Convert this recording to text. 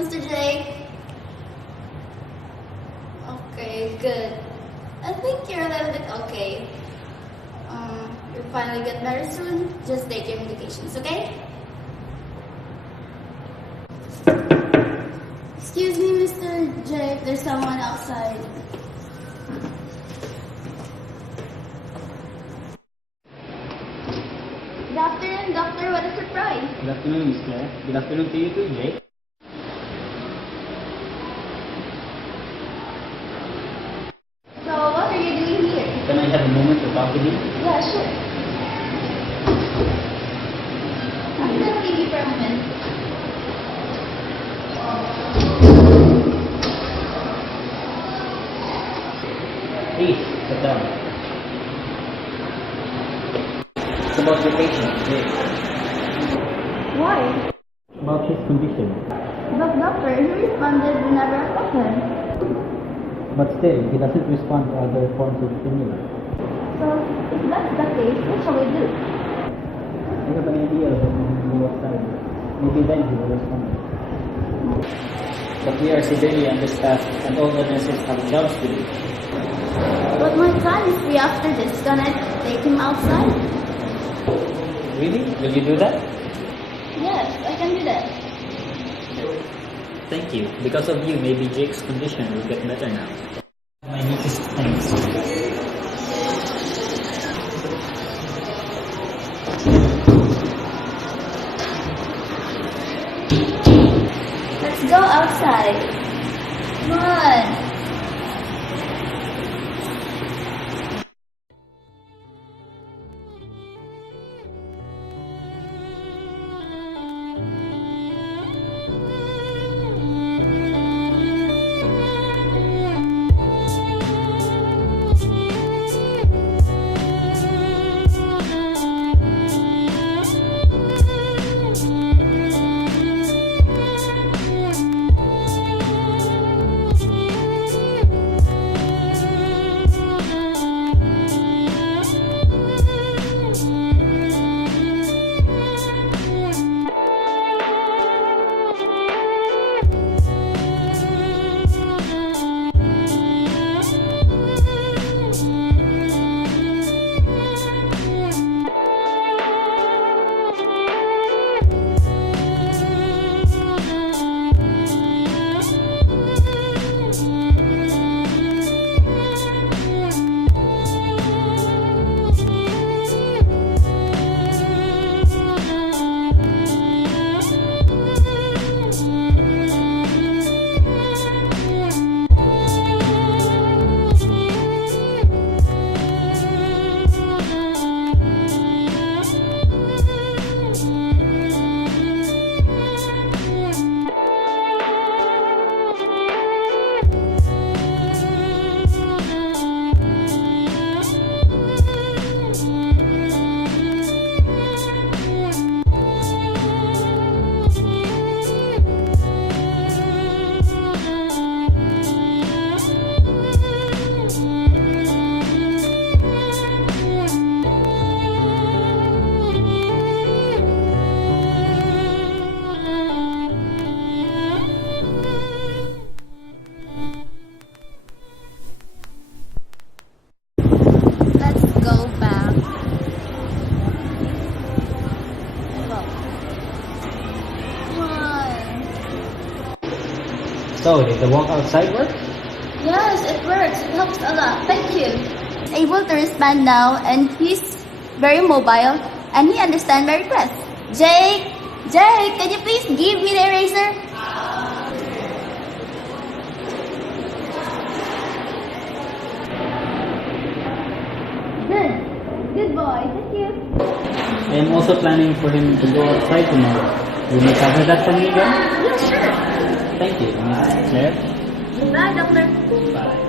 Mr. Jake? Okay, good. I think you're a little bit okay. You'll finally get better soon. Just take your medications, okay? Excuse me, Mr. Jake. There's someone outside. Good afternoon, Doctor. What a surprise. Good afternoon, Miss Claire. Good afternoon to you too, Jake. So, what are you doing here? Can I have a moment to talk with you? Yeah, sure. I'm gonna leave you for a moment. Please, sit down. It's about your patient, Jake. Why? About his condition. But doctor, he responded whenever I called him. But still, he doesn't respond to other forms of stimuli. So, if that's the case, what shall we do? I have an idea of when he go outside. Maybe then he will respond. But we are severely understaffed and all the nurses have jobs to do. But my son is free after this. Can I take him outside? Really? Will you do that? Yes, I can do that. Thank you. Because of you, maybe Jake's condition will get better now. My neatest thanks. Let's go outside. Come on. So, did the walk outside work? Yes, it works. It helps a lot. Thank you. He's able to respond now, and he's very mobile, and he understands my request. Jake, can you please give me the eraser? Good boy. Thank you. I am also planning for him to go outside tomorrow. You may cover that for me again? Yeah, sure. Thank you, Miss Claire. Bye, doctor. Bye.